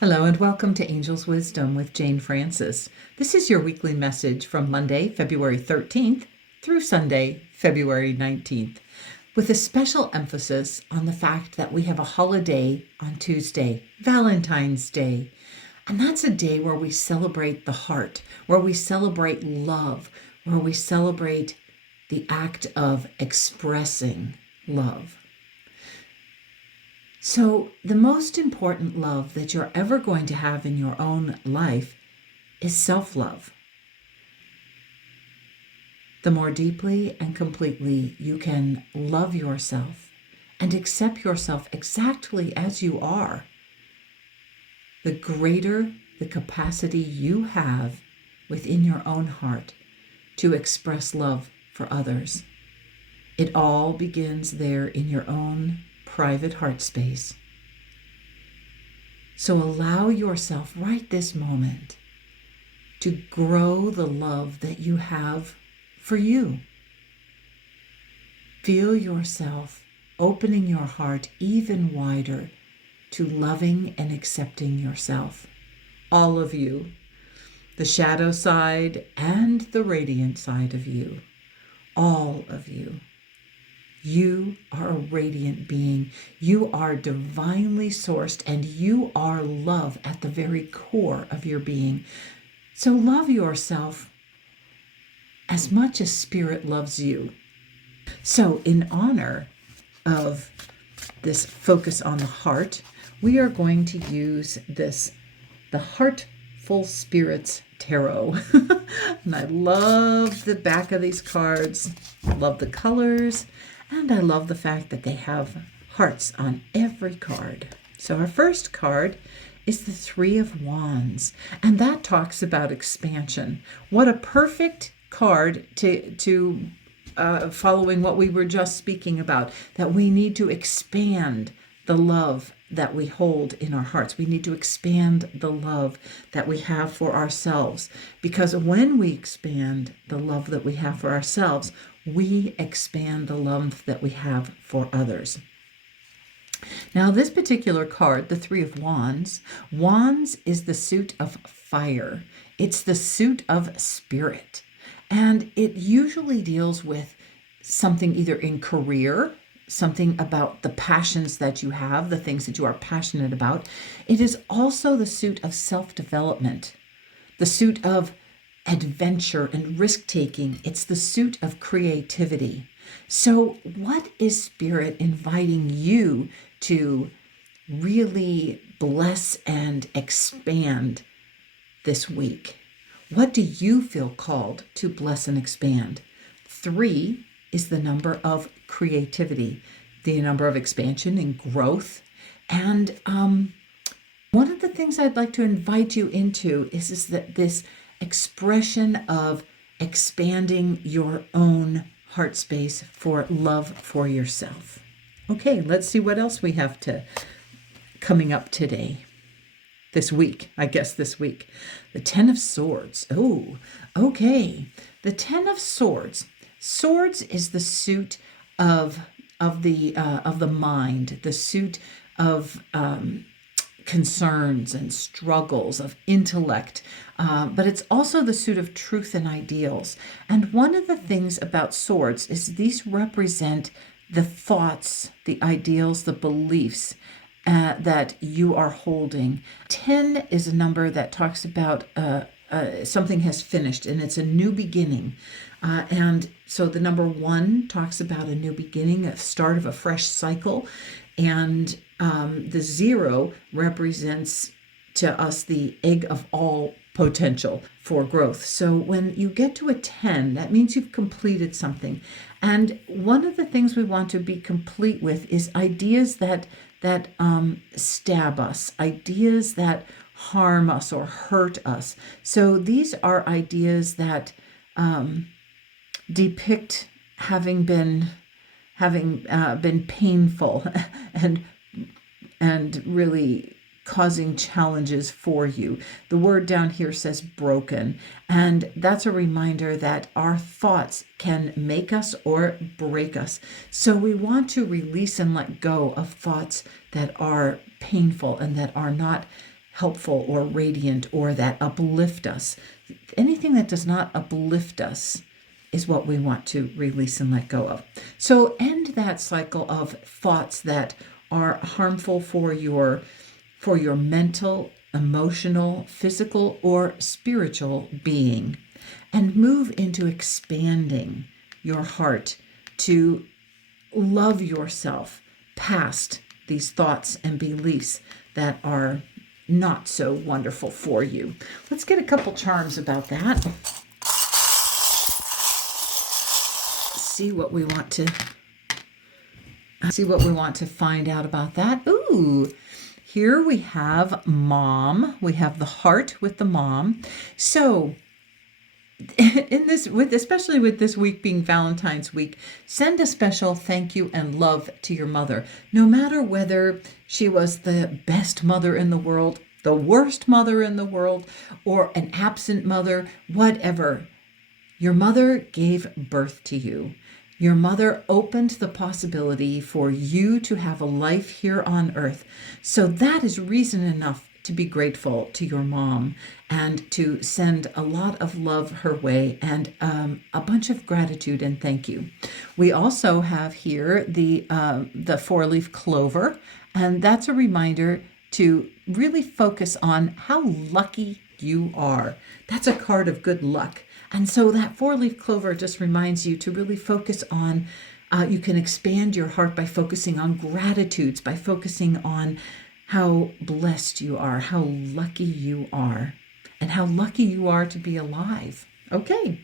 Hello and welcome to Angel's Wisdom with Jane Francis. This is your weekly message from Monday, February 13th through Sunday, February 19th, with a special emphasis on the fact that we have a holiday on Tuesday, Valentine's Day. And that's a day where we celebrate the heart, where we celebrate love, where we celebrate the act of expressing love. So, the most important love that you're ever going to have in your own life is self-love. The more deeply and completely you can love yourself and accept yourself exactly as you are, the greater the capacity you have within your own heart to express love for others. It all begins there in your own private heart space. So allow yourself right this moment to grow the love that you have for you. Feel yourself opening your heart even wider to loving and accepting yourself. All of you, the shadow side and the radiant side of you, all of you. You are a radiant being. You are divinely sourced, and you are love at the very core of your being. So love yourself as much as Spirit loves you. So in honor of this focus on the heart, we are going to use the HEART-ful SPIRITS Tarot. And I love the back of these cards. I love the colors. And I love the fact that they have hearts on every card. So our first card is the Three of Wands, and that talks about expansion. What a perfect card to following what we were just speaking about, that we need to expand the love that we hold in our hearts. We need to expand the love that we have for ourselves, because when we expand the love that we have for ourselves, we expand the love that we have for others. Now, this particular card, the Three of Wands, Wands is the suit of fire. It's the suit of spirit. And it usually deals with something either in career, something about the passions that you have, the things that you are passionate about. It is also the suit of self-development, the suit of adventure and risk-taking. It's the suit of creativity. So what is Spirit inviting you to really bless and expand this week? What do you feel called to bless and expand? 3 is the number of creativity, the number of expansion and growth. And one of the things I'd like to invite you into is that this expression of expanding your own heart space for love for yourself. Okay, let's see what else we have coming up today. This week. The Ten of Swords. Oh, okay. The Ten of Swords. Swords is the suit of the mind, the suit of concerns and struggles, of intellect, but it's also the suit of truth and ideals. And one of the things about swords is these represent the thoughts, the ideals, the beliefs that you are holding. 10 is a number that talks about something has finished and it's a new beginning. And so the number 1 talks about a new beginning, a start of a fresh cycle. And the 0 represents to us the egg of all potential for growth. So when you get to a 10, that means you've completed something. And one of the things we want to be complete with is ideas that stab us, ideas that harm us or hurt us. So these are ideas that depict having been painful and really causing challenges for you. The word down here says broken, and that's a reminder that our thoughts can make us or break us. So we want to release and let go of thoughts that are painful and that are not helpful or radiant or that uplift us. Anything that does not uplift us is what we want to release and let go of. So end that cycle of thoughts that are harmful for your mental, emotional, physical, or spiritual being, and move into expanding your heart to love yourself past these thoughts and beliefs that are not so wonderful for you. Let's get a couple charms about that. See what we want to find out about that. Ooh, here we have mom. We have the heart with the mom. So in this, especially with this week being Valentine's week, send a special thank you and love to your mother. No matter whether she was the best mother in the world, the worst mother in the world, or an absent mother, whatever. Your mother gave birth to you. Your mother opened the possibility for you to have a life here on earth. So that is reason enough to be grateful to your mom and to send a lot of love her way and a bunch of gratitude and thank you. We also have here the 4-leaf clover, and that's a reminder to really focus on how lucky you are. That's a card of good luck. And so that 4-leaf clover just reminds you to really focus on, you can expand your heart by focusing on gratitudes, by focusing on how blessed you are, how lucky you are, and how lucky you are to be alive. Okay,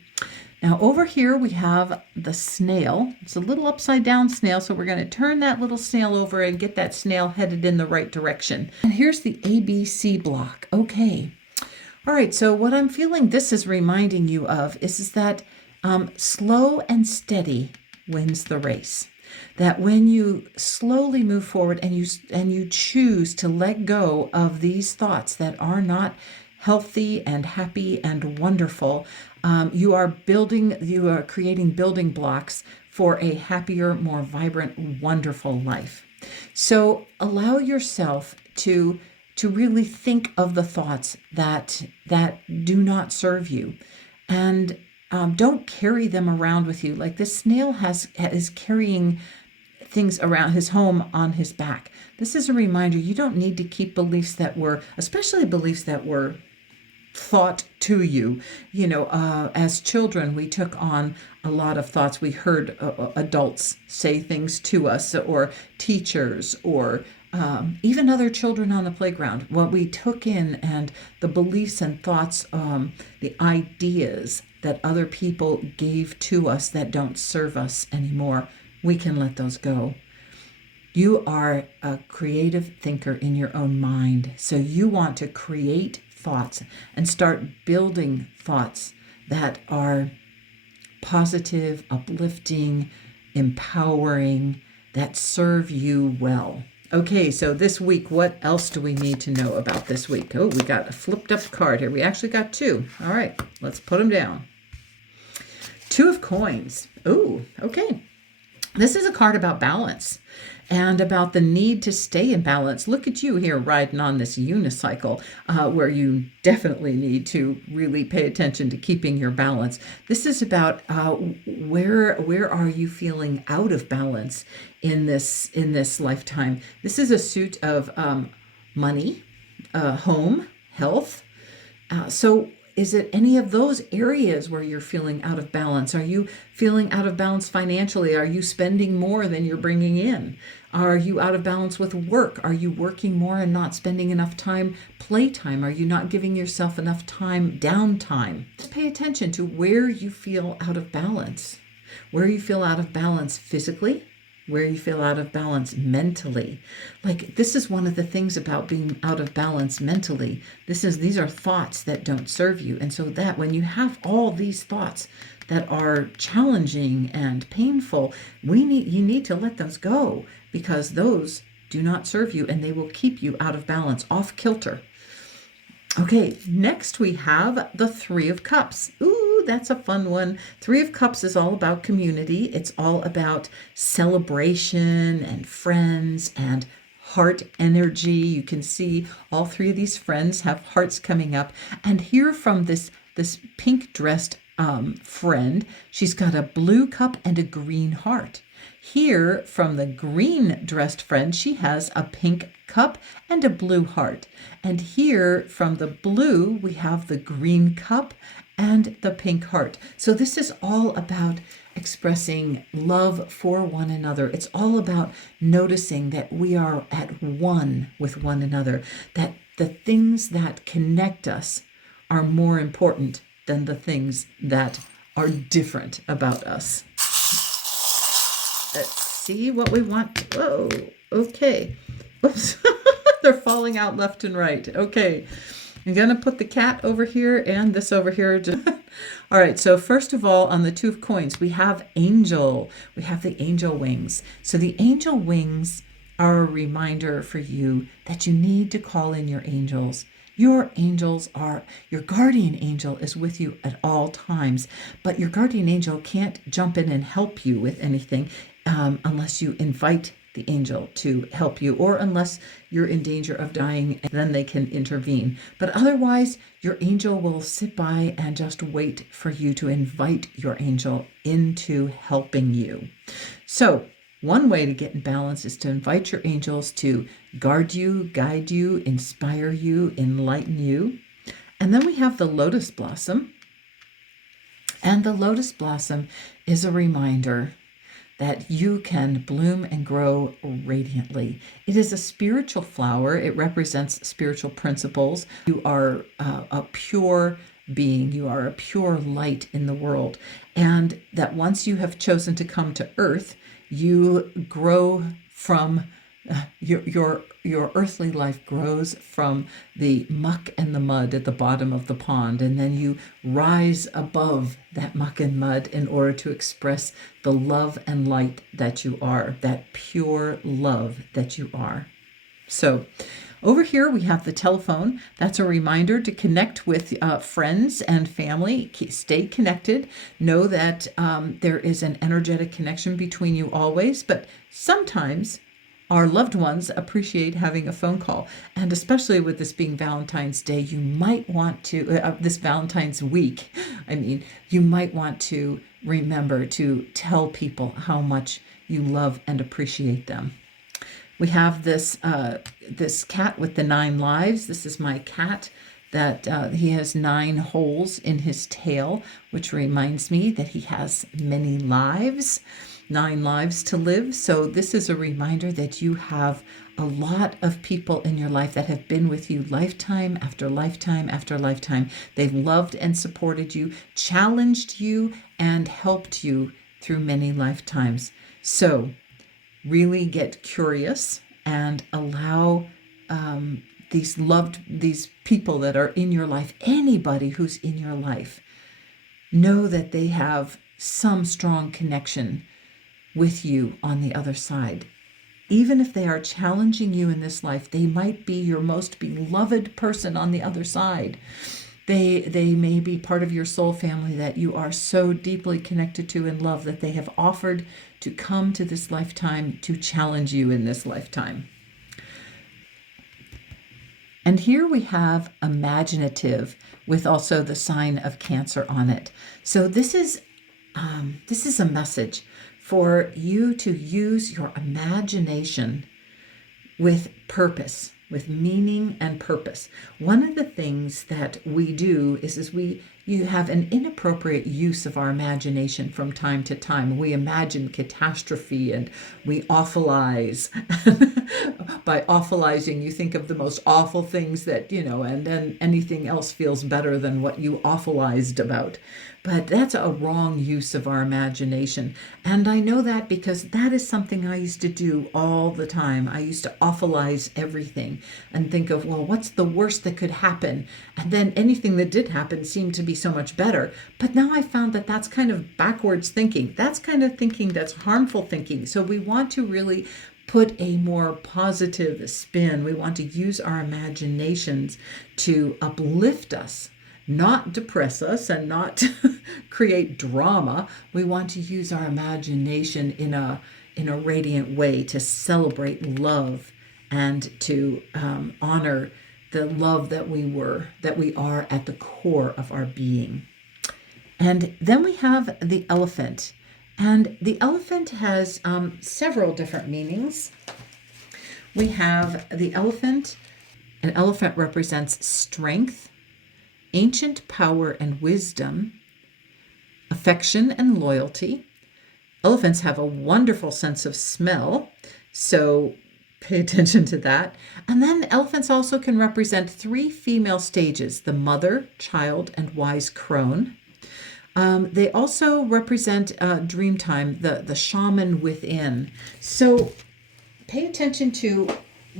now over here we have the snail. It's a little upside down snail, so we're going to turn that little snail over and get that snail headed in the right direction. And here's the ABC block. Okay. All right, so what I'm feeling this is reminding you of is that slow and steady wins the race. That when you slowly move forward and you choose to let go of these thoughts that are not healthy and happy and wonderful, you are creating building blocks for a happier, more vibrant, wonderful life. So allow yourself to really think of the thoughts that do not serve you, and don't carry them around with you. Like this snail is carrying things around his home on his back. This is a reminder you don't need to keep beliefs that were, especially beliefs that were thought to you. You know, as children, we took on a lot of thoughts. We heard adults say things to us, or teachers, or even other children on the playground. What we took in, and the beliefs and thoughts, the ideas that other people gave to us that don't serve us anymore, we can let those go. You are a creative thinker in your own mind. So you want to create thoughts and start building thoughts that are positive, uplifting, empowering, that serve you well. Okay, so this week, what else do we need to know about this week? Oh, we got a flipped up card here. We actually got two. All right, let's put them down. 2 of coins. Oh, okay. This is a card about balance and about the need to stay in balance. Look at you here riding on this unicycle, where you definitely need to really pay attention to keeping your balance. This is about where are you feeling out of balance in this lifetime. This is a suit of money, home, health. So is it any of those areas where you're feeling out of balance? Are you feeling out of balance financially? Are you spending more than you're bringing in? Are you out of balance with work? Are you working more and not spending enough time, playtime? Are you not giving yourself enough time, downtime? Just pay attention to where you feel out of balance. Where you feel out of balance physically, where you feel out of balance mentally. Like, this is one of the things about being out of balance mentally. These are thoughts that don't serve you. And so that when you have all these thoughts that are challenging and painful, you need to let those go, because those do not serve you and they will keep you out of balance, off kilter. Okay, next we have the 3 of Cups. Ooh, that's a fun one. 3 of Cups is all about community. It's all about celebration and friends and heart energy. You can see all three of these friends have hearts coming up. And here from this pink dressed friend, she's got a blue cup and a green heart. Here from the green dressed friend, she has a pink cup and a blue heart. And here from the blue, we have the green cup and the pink heart. So this is all about expressing love for one another. It's all about noticing that we are at one with one another, that the things that connect us are more important than the things that are different about us. Let's see what we want. Whoa, okay. Oops, they're falling out left and right. Okay, I'm going to put the cat over here and this over here. All right, so first of all, on the Two of Coins, we have angel. We have the angel wings. So the angel wings are a reminder for you that you need to call in your angels. Your angels are, your guardian angel is with you at all times, but your guardian angel can't jump in and help you with anything unless you invite the angel to help you, or unless you're in danger of dying, and then they can intervene. But otherwise, your angel will sit by and just wait for you to invite your angel into helping you. So one way to get in balance is to invite your angels to guard you, guide you, inspire you, enlighten you. And then we have the lotus blossom. And the lotus blossom is a reminder that you can bloom and grow radiantly. It is a spiritual flower. It represents spiritual principles. You are a pure being. You are a pure light in the world. And that once you have chosen to come to earth, you grow from your earthly life grows from the muck and the mud at the bottom of the pond, and then you rise above that muck and mud in order to express the love and light that you are, that pure love that you are. So over here we have the telephone. That's a reminder to connect with friends and family. Stay connected. Know that there is an energetic connection between you always, but sometimes our loved ones appreciate having a phone call. And especially with this being Valentine's Day, you might want to, this Valentine's week, you might want to remember to tell people how much you love and appreciate them. We have this cat with the 9 lives. This is my cat that he has 9 holes in his tail, which reminds me that he has many lives, 9 lives to live. So this is a reminder that you have a lot of people in your life that have been with you lifetime after lifetime after lifetime. They've loved and supported you, challenged you, and helped you through many lifetimes. So really get curious and allow these people that are in your life, anybody who's in your life, know that they have some strong connection with you on the other side. Even if they are challenging you in this life, they might be your most beloved person on the other side. They may be part of your soul family that you are so deeply connected to and love that they have offered to come to this lifetime to challenge you in this lifetime. And here we have imaginative with also the sign of Cancer on it. So this is a message for you to use your imagination with purpose, with meaning and purpose. One of the things that we do is you have an inappropriate use of our imagination from time to time. We imagine catastrophe and we awfulize. By awfulizing, you think of the most awful things that, and then anything else feels better than what you awfulized about. But that's a wrong use of our imagination. And I know that because that is something I used to do all the time. I used to awfulize everything and think of, well, what's the worst that could happen? And then anything that did happen seemed to be so much better. But now I found that that's kind of backwards thinking. That's kind of thinking that's harmful thinking. So we want to really put a more positive spin. We want to use our imaginations to uplift us, not depress us and not create drama. We want to use our imagination in a radiant way to celebrate love and to honor the love that we are at the core of our being. And then we have the elephant. And the elephant has several different meanings. We have the elephant. An elephant represents strength, ancient power and wisdom, affection and loyalty. Elephants have a wonderful sense of smell, so pay attention to that. And then elephants also can represent 3 female stages: the mother, child, and wise crone. They also represent dream time, the shaman within. So pay attention to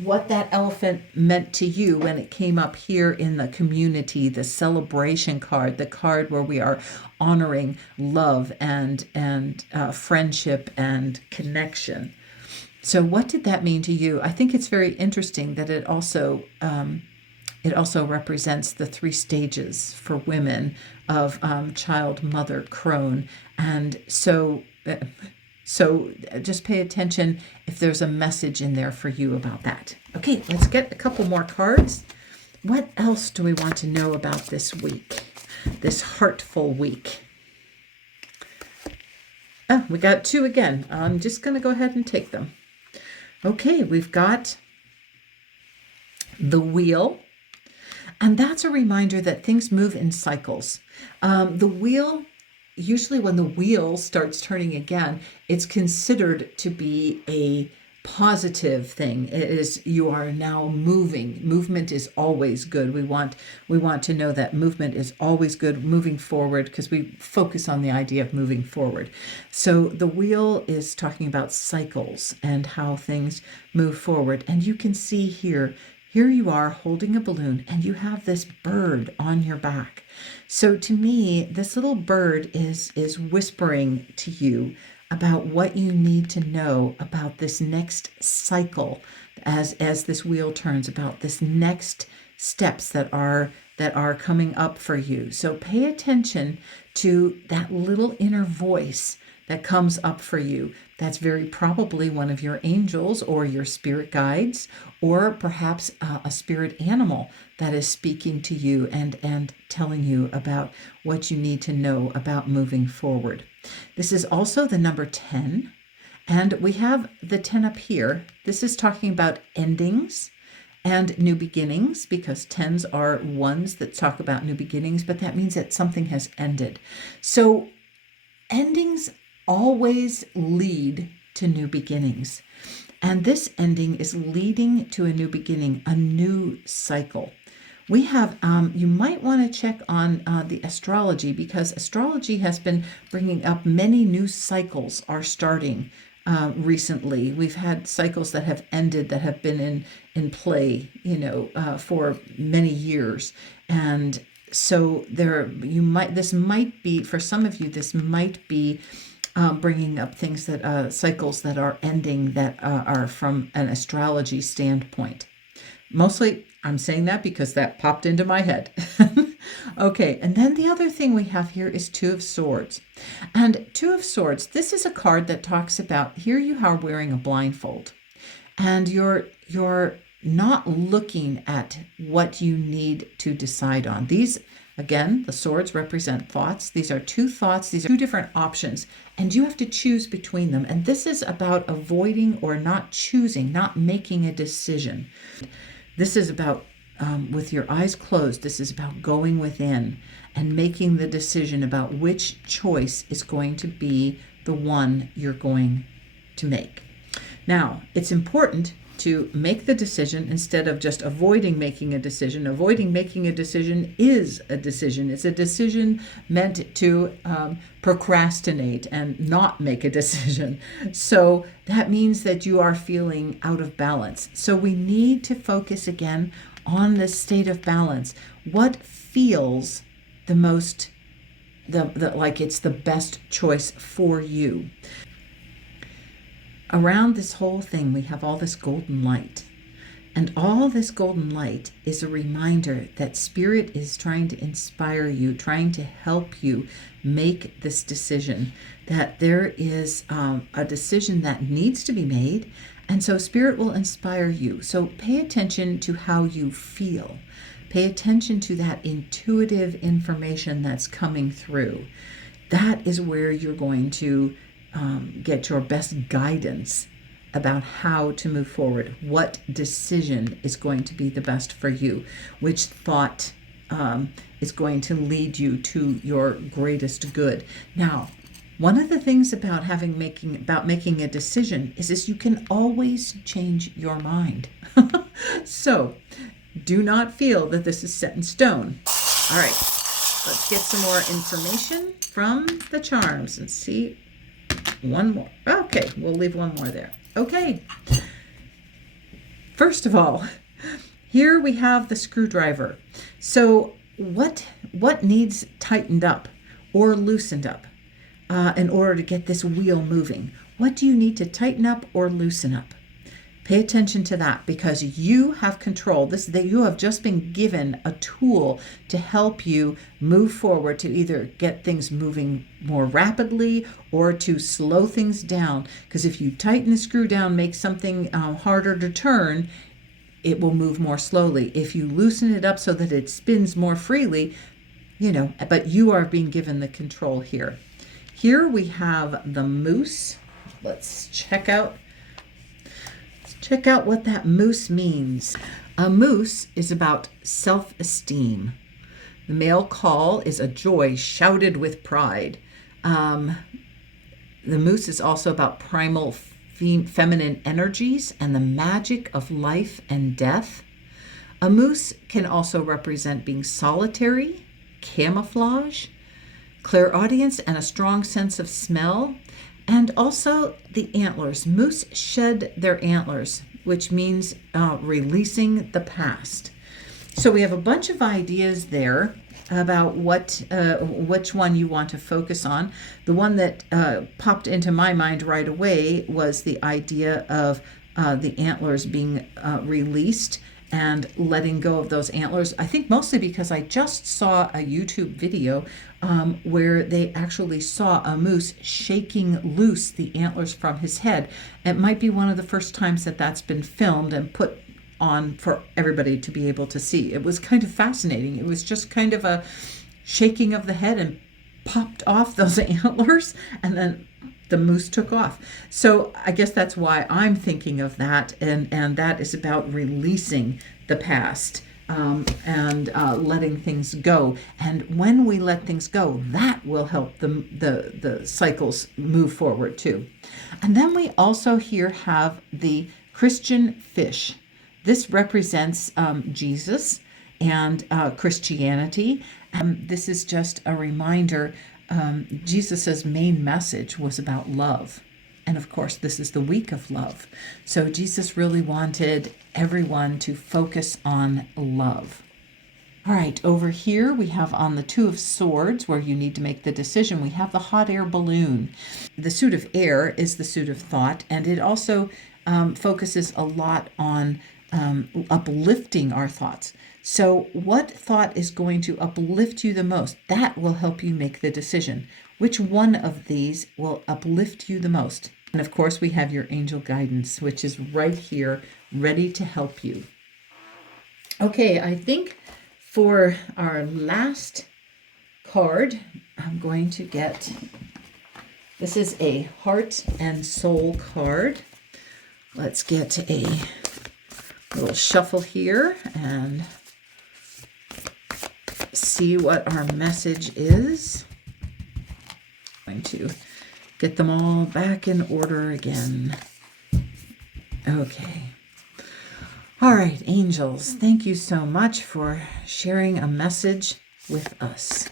what that elephant meant to you when it came up here in the community, the celebration card, the card where we are honoring love and friendship and connection. So what did that mean to you? I think it's very interesting that it also represents the 3 stages for women of child, mother, crone. And so just pay attention if there's a message in there for you about that. Okay, let's get a couple more cards. What else do we want to know about this week, this heartful week? Oh, we got 2 again. I'm just going to go ahead and take them. Okay, we've got the wheel. And that's a reminder that things move in cycles. The wheel, usually when the wheel starts turning again, it's considered to be a positive thing. It is, you are now moving. Movement is always good. We want to know that movement is always good, moving forward, because we focus on the idea of moving forward. So the wheel is talking about cycles and how things move forward. And you can see here you are holding a balloon and you have this bird on your back. So to me, this little bird is whispering to you about what you need to know about this next cycle as this wheel turns, about this next steps that are coming up for you. So pay attention to that little inner voice that comes up for you. That's very probably one of your angels or your spirit guides, or perhaps a spirit animal that is speaking to you and telling you about what you need to know about moving forward. This is also the number 10, and we have the 10 up here. This is talking about endings and new beginnings, because 10s are ones that talk about new beginnings, but that means that something has ended. So endings always lead to new beginnings. And this ending is leading to a new beginning, a new cycle. We have, you might want to check on the astrology, because astrology has been bringing up many new cycles are starting recently. We've had cycles that have ended, that have been in play, for many years. And so this might be, for some of you, this might be bringing up things that cycles that are ending, that are from an astrology standpoint. Mostly I'm saying that because that popped into my head. Okay, and then the other thing we have here is 2 of Swords. And 2 of Swords, this is a card that talks about, here you are wearing a blindfold, and you're not looking at what you need to decide on. These, again, the swords represent thoughts. These are 2 thoughts. These are 2 different options, and you have to choose between them. And this is about avoiding or not choosing, not making a decision. This is about, with your eyes closed, this is about going within and making the decision about which choice is going to be the one you're going to make. Now, it's important to make the decision instead of just avoiding making a decision. Avoiding making a decision is a decision. It's a decision meant to procrastinate and not make a decision. So that means that you are feeling out of balance. So we need to focus again on this state of balance. What feels the most, like it's the best choice for you? Around this whole thing, we have all this golden light. And all this golden light is a reminder that Spirit is trying to inspire you, trying to help you make this decision, that there is a decision that needs to be made, And so Spirit will inspire you. So pay attention to how you feel. Pay attention to that intuitive information that's coming through. That is where you're going to get your best guidance about how to move forward. What decision is going to be the best for you? Which thought is going to lead you to your greatest good? Now, one of the things about making a decision is you can always change your mind. So do not feel that this is set in stone. All right, let's get some more information from the charms and see one more. Okay, we'll leave one more there. Okay. First of all, here we have the screwdriver. So what needs tightened up or loosened up in order to get this wheel moving? What do you need to tighten up or loosen up? Pay attention to that, because you have control. You have just been given a tool to help you move forward, to either get things moving more rapidly or to slow things down. Because if you tighten the screw down, make something harder to turn, it will move more slowly. If you loosen it up so that it spins more freely, but you are being given the control here. Here we have the moose. Let's check out what that moose means. A moose is about self-esteem. The male call is a joy shouted with pride. The moose is also about primal feminine energies and the magic of life and death. A moose can also represent being solitary, camouflage, clairaudience, and a strong sense of smell. And also the antlers. Moose shed their antlers, which means releasing the past. So we have a bunch of ideas there about which one you want to focus on. The one that popped into my mind right away was the idea of the antlers being released and letting go of those antlers. I think mostly because I just saw a YouTube video where they actually saw a moose shaking loose the antlers from his head. It might be one of the first times that that's been filmed and put on for everybody to be able to see. It was kind of fascinating. It was just kind of a shaking of the head and popped off those antlers, and then the moose took off. So I guess that's why I'm thinking of that, and that is about releasing the past and letting things go. And when we let things go, that will help the cycles move forward too. And then we also here have the Christian fish. This represents Jesus and Christianity. This is just a reminder. Jesus's main message was about love. And of course, this is the week of love. So Jesus really wanted everyone to focus on love. All right, over here we have on the Two of Swords, where you need to make the decision, we have the hot air balloon. The suit of air is the suit of thought, and it also focuses a lot on uplifting our thoughts. So what thought is going to uplift you the most? That will help you make the decision. Which one of these will uplift you the most? And of course, we have your angel guidance, which is right here, ready to help you. Okay, I think for our last card, I'm going to get, this is a heart and soul card. Let's get a little shuffle here and see what our message is. I'm going to get them all back in order again. Okay. All right, angels, thank you so much for sharing a message with us.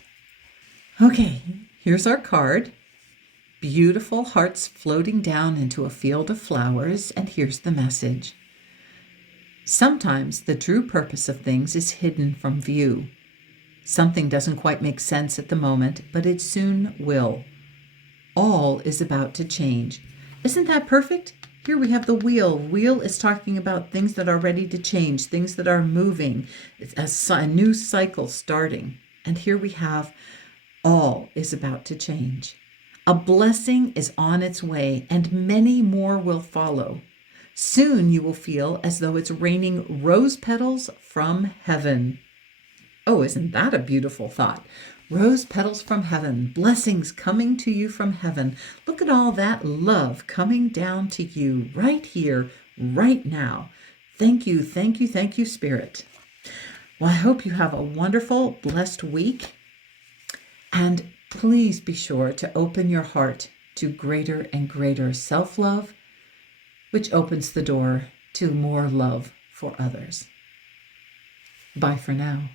Okay, here's our card. Beautiful hearts floating down into a field of flowers, and here's the message. Sometimes the true purpose of things is hidden from view. Something doesn't quite make sense at the moment, but it soon will. All is about to change. Isn't that perfect? Here we have the wheel. Wheel is talking about things that are ready to change, things that are moving. It's a new cycle starting. And here we have all is about to change. A blessing is on its way, and many more will follow. Soon you will feel as though it's raining rose petals from heaven. Oh, isn't that a beautiful thought? Rose petals from heaven, blessings coming to you from heaven. Look at all that love coming down to you right here, right now. Thank you, thank you, thank you, Spirit. Well, I hope you have a wonderful, blessed week. And please be sure to open your heart to greater and greater self-love, which opens the door to more love for others. Bye for now.